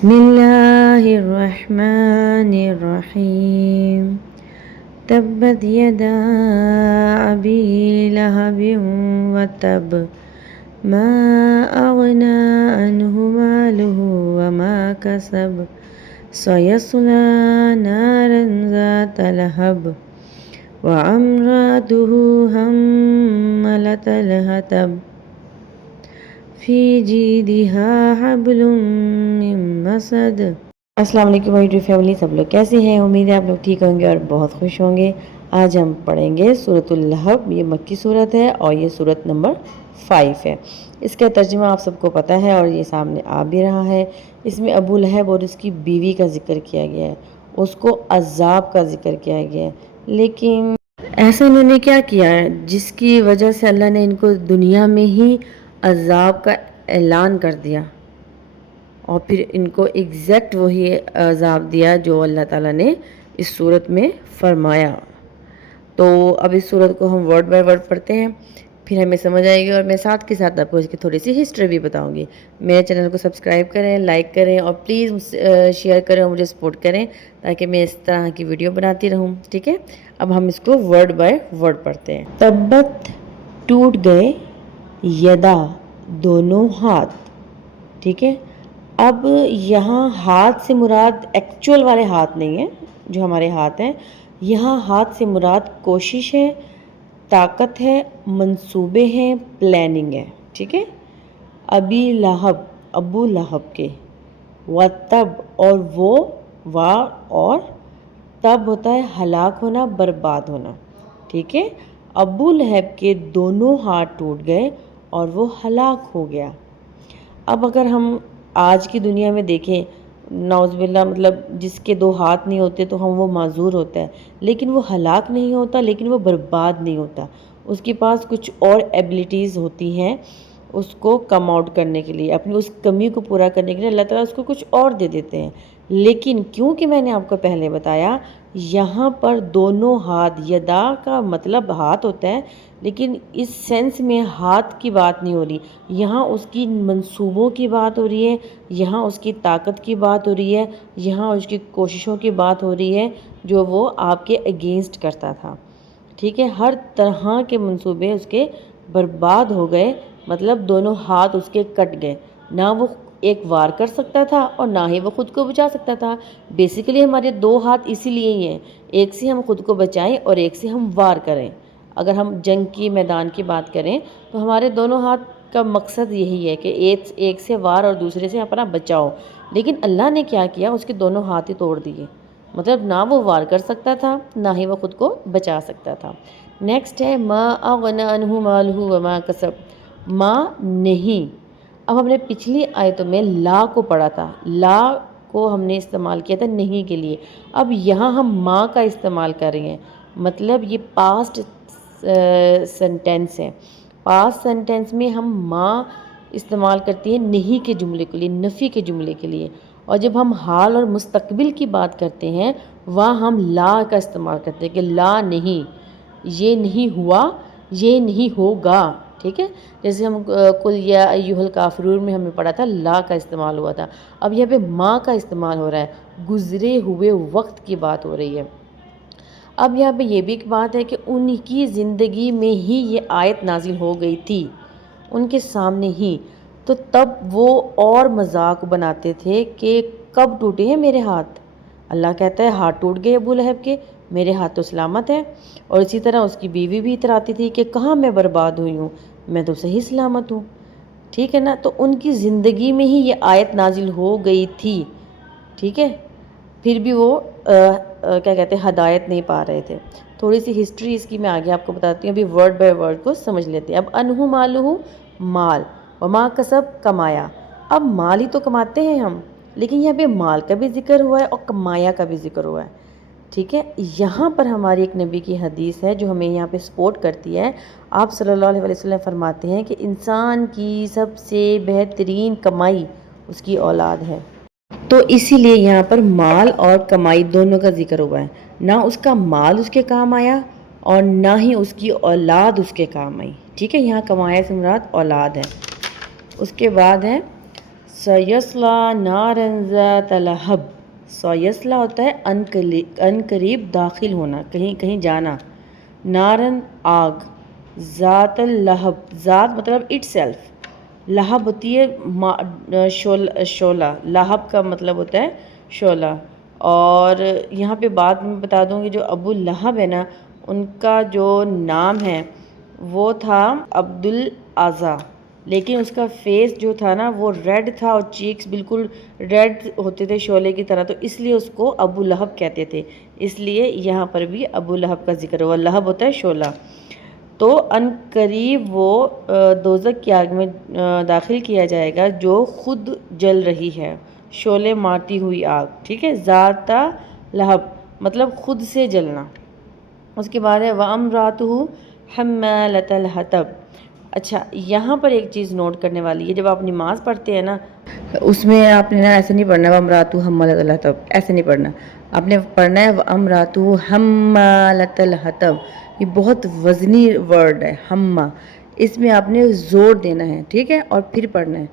بسم اللہ الرحمن الرحیم تبت یدا ابی لہب وتب ما اغنی عنہ مالہ وما کسب سیصلی نارا ذات لہب وامرأته حملۃ الحطب فی جیدہا حبل من مسد۔ السلام علیکم میری فیملی، سب لوگ کیسے ہیں؟ امید ہے آپ لوگ ٹھیک ہوں گے اور بہت خوش ہوں گے۔ آج ہم پڑھیں گے سورۃ اللہب۔ یہ مکی صورت ہے اور یہ صورت نمبر 5 ہے۔ اس کا ترجمہ آپ سب کو پتہ ہے اور یہ سامنے آ بھی رہا ہے۔ اس میں ابو لہب اور اس کی بیوی کا ذکر کیا گیا ہے، اس کو عذاب کا ذکر کیا گیا ہے۔ لیکن ایسا انہوں نے کیا کیا ہے جس کی وجہ سے اللہ نے ان کو دنیا میں ہی عذاب کا اعلان کر دیا اور پھر ان کو ایگزیکٹ وہی عذاب دیا جو اللہ تعالیٰ نے اس صورت میں فرمایا۔ تو اب اس صورت کو ہم ورڈ بائی ورڈ پڑھتے ہیں، پھر ہمیں سمجھ آئے گی اور میں ساتھ کے ساتھ آپ کو اس کی تھوڑی سی ہسٹری بھی بتاؤں گی۔ میرے چینل کو سبسکرائب کریں، لائک کریں اور پلیز شیئر کریں اور مجھے سپورٹ کریں تاکہ میں اس طرح کی ویڈیو بناتی رہوں، ٹھیک ہے؟ اب ہم اس کو ورڈ بائی ورڈ پڑھتے ہیں۔ تبت ٹوٹ گئے، یدا دونوں ہاتھ، ٹھیک ہے؟ اب یہاں ہاتھ سے مراد ایکچول والے ہاتھ نہیں ہیں جو ہمارے ہاتھ ہیں، یہاں ہاتھ سے مراد کوشش ہے، طاقت ہے، منصوبے ہیں، پلاننگ ہے، ٹھیک ہے؟ ابی لہب، ابو لہب کے، وتب اور وہ، وا اور تب ہوتا ہے ہلاک ہونا، برباد ہونا، ٹھیک ہے؟ ابو لہب کے دونوں ہاتھ ٹوٹ گئے اور وہ ہلاک ہو گیا۔ اب اگر ہم آج کی دنیا میں دیکھیں، نعوذ باللہ مطلب جس کے 2 ہاتھ نہیں ہوتے تو ہم وہ معذور ہوتا ہے، لیکن وہ ہلاک نہیں ہوتا، لیکن وہ برباد نہیں ہوتا، اس کے پاس کچھ اور ایبلٹیز ہوتی ہیں اس کو کم آؤٹ کرنے کے لیے، اپنی اس کمی کو پورا کرنے کے لیے اللہ تعالیٰ اس کو کچھ اور دے دیتے ہیں۔ لیکن کیونکہ میں نے آپ کو پہلے بتایا یہاں پر دونوں ہاتھ، یدا کا مطلب ہاتھ ہوتا ہے، لیکن اس سینس میں ہاتھ کی بات نہیں ہو رہی، یہاں اس کی منصوبوں کی بات ہو رہی ہے، یہاں اس کی طاقت کی بات ہو رہی ہے، یہاں اس کی کوششوں کی بات ہو رہی ہے جو وہ آپ کے اگینسٹ کرتا تھا، ٹھیک ہے؟ ہر طرح کے منصوبے اس کے برباد ہو گئے، مطلب دونوں ہاتھ اس کے کٹ گئے، نہ وہ ایک وار کر سکتا تھا اور نہ ہی وہ خود کو بچا سکتا تھا۔ بیسیکلی ہمارے 2 ہاتھ اسی لیے ہی ہیں، ایک سے ہم خود کو بچائیں اور ایک سے ہم وار کریں۔ اگر ہم جنگ کی میدان کی بات کریں تو ہمارے دونوں ہاتھ کا مقصد یہی ہے کہ ایک سے وار اور دوسرے سے اپنا بچاؤ، لیکن اللہ نے کیا کیا، اس کے دونوں ہاتھ ہی توڑ دیے، مطلب نہ وہ وار کر سکتا تھا نہ ہی وہ خود کو بچا سکتا تھا۔ نیکسٹ ہے ما اغنی عنہ مالہ وما کسب، ما نہیں۔ اب ہم نے پچھلی آیتوں میں لا کو پڑھا تھا، لا کو ہم نے استعمال کیا تھا نہیں کے لیے، اب یہاں ہم ما کا استعمال کر رہے ہیں، مطلب یہ پاسٹ سینٹینس ہے۔ پاسٹ سینٹینس میں ہم ما استعمال کرتے ہیں نہیں کے جملے کے لیے، نفی کے جملے کے لیے، اور جب ہم حال اور مستقبل کی بات کرتے ہیں وہاں ہم لا کا استعمال کرتے ہیں کہ لا نہیں، یہ نہیں ہوا، یہ نہیں ہوگا، ٹھیک ہے؟ جیسے ہم قل یا ایھا الکافرون میں ہمیں پڑھا تھا لا کا استعمال ہوا تھا، اب یہاں پہ ما کا استعمال ہو رہا ہے، گزرے ہوئے وقت کی بات ہو رہی ہے۔ اب یہاں پہ یہ بھی ایک بات ہے کہ ان کی زندگی میں ہی یہ آیت نازل ہو گئی تھی، ان کے سامنے ہی، تو تب وہ اور مذاق بناتے تھے کہ کب ٹوٹے ہیں میرے ہاتھ؟ اللہ کہتا ہے ہاتھ ٹوٹ گئے ابو لہب کے، میرے ہاتھ تو سلامت ہے، اور اسی طرح اس کی بیوی بھی اتراتی تھی کہ کہاں میں برباد ہوئی ہوں، میں تو صحیح سلامت ہوں، ٹھیک ہے نا؟ تو ان کی زندگی میں ہی یہ آیت نازل ہو گئی تھی، ٹھیک ہے؟ پھر بھی وہ کیا کہتے ہیں ہدایت نہیں پا رہے تھے۔ تھوڑی سی ہسٹری اس کی میں آگے آپ کو بتاتی ہوں، ابھی ورڈ بائی ورڈ کو سمجھ لیتے ہیں۔ اب انہ مالہ، مال، وما کسب، کمایا۔ اب مال ہی تو کماتے ہیں ہم، لیکن یہاں پہ مال کا بھی ذکر ہوا ہے اور کمایا کا بھی ذکر ہوا ہے، ٹھیک ہے؟ یہاں پر ہماری ایک نبی کی حدیث ہے جو ہمیں یہاں پہ سپورٹ کرتی ہے۔ آپ صلی اللہ علیہ وسلم فرماتے ہیں کہ انسان کی سب سے بہترین کمائی اس کی اولاد ہے، تو اسی لیے یہاں پر مال اور کمائی دونوں کا ذکر ہوا ہے، نہ اس کا مال اس کے کام آیا اور نہ ہی اس کی اولاد اس کے کام آئی، ٹھیک ہے؟ یہاں کمایا سے مراد اولاد ہے۔ اس کے بعد ہے سیصلا نارن ذات لہب، سیصلا ہوتا ہے ان قریب داخل ہونا، کہیں کہیں جانا، نارن آگ، ذات اللہب، ذات مطلب اٹ سیلف، لہب ہوتی ہے شعلہ، لہب کا مطلب ہوتا ہے شعلہ۔ اور یہاں پہ بات میں بتا دوں گی، جو ابو لہب ہے نا، ان کا جو نام ہے وہ تھا عبد الاعزا، لیکن اس کا فیس جو تھا نا وہ ریڈ تھا اور چیکس بالکل ریڈ ہوتے تھے شعلے کی طرح، تو اس لیے اس کو ابو لہب کہتے تھے، اس لیے یہاں پر بھی ابو لہب کا ذکر ہوا، لہب ہوتا ہے شعلہ۔ تو ان قریب وہ دوزخ کی آگ میں داخل کیا جائے گا جو خود جل رہی ہے، شعلے مارتی ہوئی آگ، ٹھیک ہے، ذات لہب مطلب خود سے جلنا۔ اس کے بعد ہے وَامْرَأَتُهُ حَمَّالَةَ الْحَطَبِ۔ اچھا یہاں پر ایک چیز نوٹ کرنے والی ہے، جب آپ نماز پڑھتے ہیں نا، اس میں آپ نے نا ایسے نہیں پڑھنا وَامْرَأَتُهُ حَمَّالَةَ الْحَطَبِ، ایسے نہیں پڑھنا، آپ نے پڑھنا ہے وَامْرَأَتُهُ حَمَّالَةَ الْحَطَبِ۔ یہ بہت وزنی ورڈ ہے، ہمّا، اس میں آپ نے زور دینا ہے، ٹھیک ہے، اور پھر پڑھنا ہے۔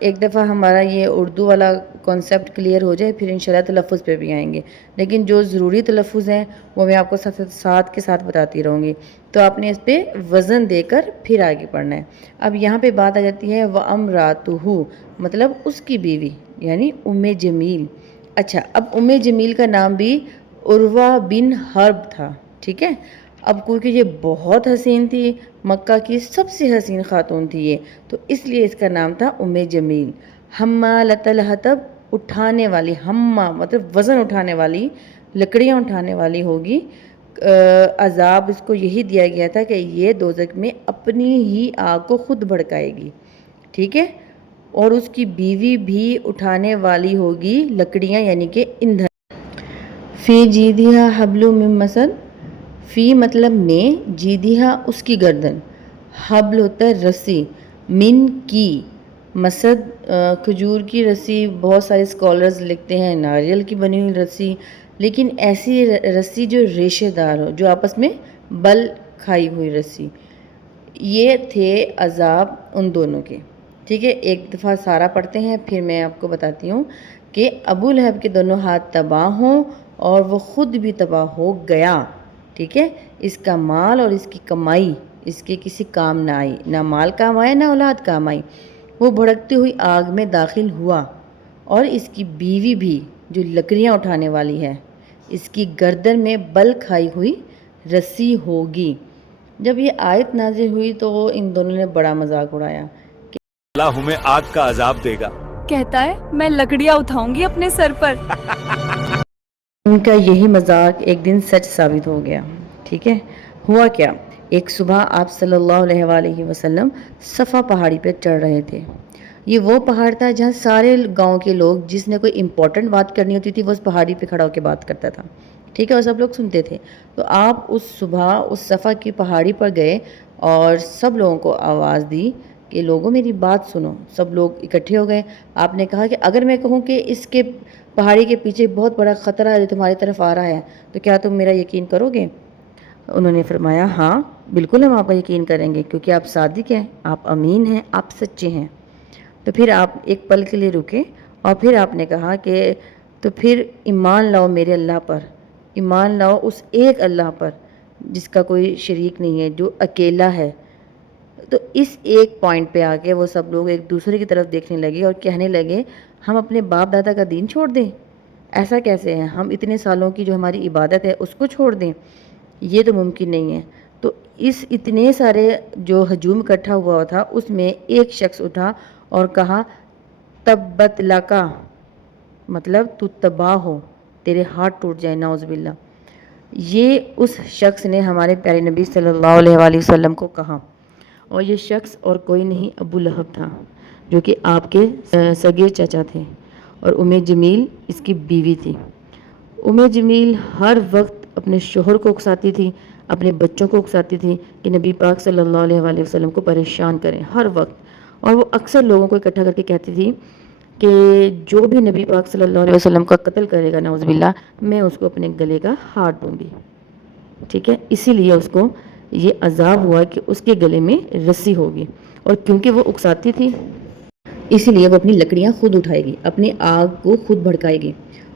ایک دفعہ ہمارا یہ اردو والا کانسیپٹ کلیئر ہو جائے، پھر انشاءاللہ تلفظ پہ بھی آئیں گے، لیکن جو ضروری تلفظ ہیں وہ میں آپ کو ساتھ کے ساتھ بتاتی رہوں گی، تو آپ نے اس پہ وزن دے کر پھر آگے پڑھنا ہے۔ اب یہاں پہ بات آ جاتی ہے وَأَمْرَاتُهُ، مطلب اس کی بیوی، یعنی جمیل۔ اچھا اب جمیل کا نام بھی عروہ بن حرب تھا، ٹھیک ہے، اب کیونکہ یہ بہت حسین تھی، مکہ کی سب سے حسین خاتون تھی یہ، تو اس لیے اس کا نام تھا جمیل۔ حمالۃ الحطب، اٹھانے والی، ہمہ مطلب وزن اٹھانے والی، لکڑیاں اٹھانے والی ہوگی۔ عذاب اس کو یہی دیا گیا تھا کہ یہ دوزخ میں اپنی ہی آگ کو خود بھڑکائے گی، ٹھیک ہے، اور اس کی بیوی بھی اٹھانے والی ہوگی لکڑیاں یعنی کہ ایندھن۔ فی جیدہا حبل من مسد، فی مطلب میں، جیدہا اس کی گردن، حبل ہوتا ہے رسی، من کی، مسد کھجور کی رسی، بہت سارے اسکالرز لکھتے ہیں ناریل کی بنی ہوئی رسی، لیکن ایسی رسی جو ریشے دار ہو، جو آپس میں بل کھائی ہوئی رسی، یہ تھے عذاب ان دونوں کے، ٹھیک ہے۔ ایک دفعہ سارا پڑھتے ہیں پھر میں آپ کو بتاتی ہوں کہ ابو لہب کے دونوں ہاتھ تباہ ہوں اور وہ خود بھی تباہ ہو گیا، ٹھیک ہے، اس کا مال اور اس کی کمائی اس کے کسی کام نہ آئی، نہ مال کام آیا نہ اولاد کام آئی، وہ بھڑکتی ہوئی آگ میں داخل ہوا، اور اس کی بیوی بھی جو لکڑیاں اٹھانے والی ہے، اس کی گردن میں بل کھائی ہوئی رسی ہوگی۔ جب یہ آیت نازل ہوئی تو ان دونوں نے بڑا مذاق اڑایا، اللہ ہمیں آگ کا عذاب دے گا، کہتا ہے میں لکڑیاں اٹھاؤں گی اپنے سر پر۔ ان کا یہی مذاق ایک دن سچ ثابت ہو گیا، ٹھیک ہے۔ ہوا کیا، ایک صبح آپ صلی اللہ علیہ وآلہ وسلم صفا پہاڑی پہ چڑھ رہے تھے۔ یہ وہ پہاڑ تھا جہاں سارے گاؤں کے لوگ، جس نے کوئی امپورٹنٹ بات کرنی ہوتی تھی وہ اس پہاڑی پہ کھڑا ہو کے بات کرتا تھا، ٹھیک ہے، اور سب لوگ سنتے تھے۔ تو آپ اس صبح اس صفا کی پہاڑی پر گئے اور سب لوگوں کو آواز دی کہ لوگوں میری بات سنو۔ سب لوگ اکٹھے ہو گئے۔ آپ نے کہا کہ اگر میں کہوں کہ اس کے پہاڑی کے پیچھے بہت بڑا خطرہ ہے جو تمہاری طرف آ رہا ہے، تو کیا تم میرا یقین کرو گے؟ انہوں نے فرمایا ہاں بالکل ہم آپ کا یقین کریں گے، کیونکہ آپ صادق ہیں، آپ امین ہیں، آپ سچے ہیں۔ تو پھر آپ ایک پل کے لیے رکے اور پھر آپ نے کہا کہ تو پھر ایمان لاؤ میرے اللہ پر، ایمان لاؤ اس ایک اللہ پر جس کا کوئی شریک نہیں ہے، جو اکیلا ہے۔ تو اس ایک پوائنٹ پہ آ کے وہ سب لوگ ایک دوسرے کی طرف دیکھنے لگے اور کہنے لگے ہم اپنے باپ دادا کا دین چھوڑ دیں؟ ایسا کیسے ہے، ہم اتنے سالوں کی جو ہماری عبادت ہے اس کو چھوڑ دیں؟ یہ تو ممکن نہیں ہے۔ تو اس اتنے سارے جو ہجوم اکٹھا ہوا تھا اس میں ایک شخص اٹھا اور کہا تبت لکا، مطلب تو تباہ ہو، تیرے ہاتھ ٹوٹ جائیں، نعوذ باللہ۔ یہ اس شخص نے ہمارے پیارے نبی صلی اللہ علیہ وآلہ وسلم کو کہا، اور یہ شخص اور کوئی نہیں ابو لہب تھا، جو کہ آپ کے سگے چچا تھے، اور جمیل اس کی بیوی تھی۔ جمیل ہر وقت اپنے شوہر کو اکساتی تھی، اپنے بچوں کو اکساتی تھی کہ نبی پاک صلی اللہ علیہ وآلہ وسلم کو پریشان کریں ہر وقت، اور وہ اکثر لوگوں کو اکٹھا کر کے کہتی تھی کہ جو بھی نبی پاک صلی اللہ علیہ وسلم کا قتل کرے گا نعوذ باللہ، میں اس کو اپنے گلے کا ہار دوں گی، ٹھیک ہے۔ اسی لیے اس کو یہ عذاب ہوا کہ اس کے گلے میں رسی ہوگی، اور کیونکہ وہ اکساتی تھی اسی لیے وہ اپنی لکڑیاں خود اٹھائے گی، اپنی آگ کو خود بھڑکائے گی۔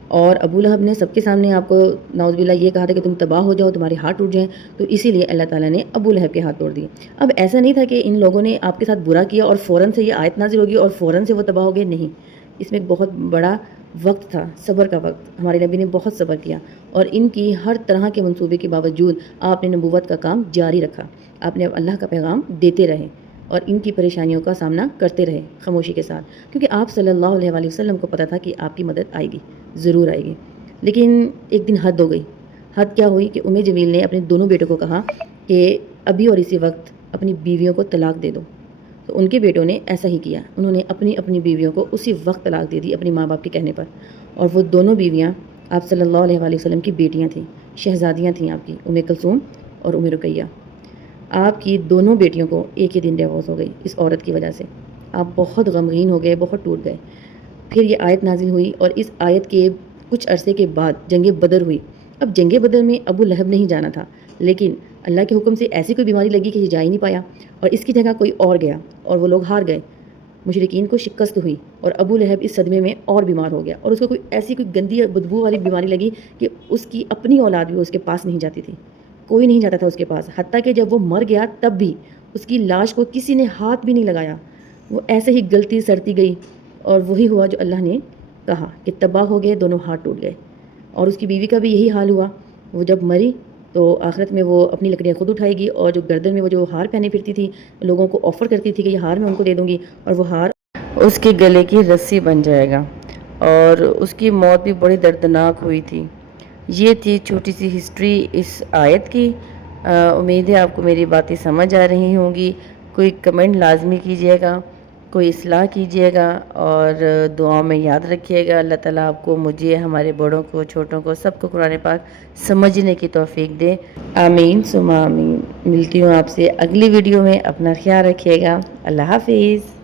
اور ابو لہب نے سب کے سامنے آپ کو نعوذ باللہ یہ کہا تھا کہ تم تباہ ہو جاؤ، تمہارے ہاتھ ٹوٹ جائیں، تو اسی لیے اللہ تعالیٰ نے ابو لہب کے ہاتھ توڑ دیے۔ اب ایسا نہیں تھا کہ ان لوگوں نے آپ کے ساتھ برا کیا اور فوراً سے یہ آیت نازل ہوگی اور فوراً سے وہ تباہ ہو گئے، نہیں، اس میں ایک بہت بڑا وقت تھا، صبر کا وقت۔ ہمارے نبی نے بہت صبر کیا اور ان کی ہر طرح کے منصوبے کے باوجود آپ نے نبوت کا کام جاری رکھا، آپ نے اللہ کا پیغام دیتے رہے اور ان کی پریشانیوں کا سامنا کرتے رہے خاموشی کے ساتھ، کیونکہ آپ صلی اللہ علیہ وآلہ وسلم کو پتہ تھا کہ آپ کی مدد آئے گی، ضرور آئے گی۔ لیکن ایک دن حد ہو گئی۔ حد کیا ہوئی کہ جمیل نے اپنے دونوں بیٹوں کو کہا کہ ابھی اور اسی وقت اپنی بیویوں کو طلاق دے دو، تو ان کے بیٹوں نے ایسا ہی کیا، انہوں نے اپنی بیویوں کو اسی وقت طلاق دے دی اپنی ماں باپ کے کہنے پر۔ اور وہ دونوں بیویاں آپ صلی اللہ علیہ وآلہ وسلم کی بیٹیاں تھیں، شہزادیاں تھیں آپ کی، کلثوم اور رقیہ۔ آپ کی دونوں بیٹیوں کو ایک ہی دن ڈیورس ہو گئی اس عورت کی وجہ سے۔ آپ بہت غمگین ہو گئے، بہت ٹوٹ گئے۔ پھر یہ آیت نازل ہوئی اور اس آیت کے کچھ عرصے کے بعد جنگ بدر ہوئی۔ اب جنگ بدر میں ابو لہب نہیں جانا تھا، لیکن اللہ کے حکم سے ایسی کوئی بیماری لگی کہ یہ جا ہی نہیں پایا اور اس کی جگہ کوئی اور گیا اور وہ لوگ ہار گئے، مشرکین کو شکست ہوئی اور ابو لہب اس صدمے میں اور بیمار ہو گیا اور اس کو کوئی گندی بدبو والی بیماری لگی کہ اس کی اپنی اولاد بھی اس کے پاس نہیں جاتی تھی، کوئی نہیں جاتا تھا اس کے پاس، حتیٰ کہ جب وہ مر گیا تب بھی اس کی لاش کو کسی نے ہاتھ بھی نہیں لگایا، وہ ایسے ہی گلتی سڑتی گئی۔ اور وہی ہوا جو اللہ نے کہا کہ تباہ ہو گئے، دونوں ہاتھ ٹوٹ گئے۔ اور اس کی بیوی کا بھی یہی حال ہوا، وہ جب مری تو آخرت میں وہ اپنی لکڑیاں خود اٹھائے گی اور جو گردن میں وہ جو ہار پہنے پھرتی تھی، لوگوں کو آفر کرتی تھی کہ یہ ہار میں ان کو دے دوں گی، اور وہ ہار اس کے گلے کی رسی بن جائے گا، اور اس کی موت بھی بڑی دردناک ہوئی تھی۔ یہ تھی چھوٹی سی ہسٹری اس آیت کی۔ امید ہے آپ کو میری باتیں سمجھ آ رہی ہوں گی۔ کوئی کمنٹ لازمی کیجیے گا، کوئی اصلاح کیجیے گا اور دعاؤں میں یاد رکھیے گا۔ اللہ تعالیٰ آپ کو، مجھے، ہمارے بڑوں کو، چھوٹوں کو، سب کو قرآن پاک سمجھنے کی توفیق دے۔ آمین ثم آمین۔ ملتی ہوں آپ سے اگلی ویڈیو میں، اپنا خیال رکھیے گا۔ اللہ حافظ۔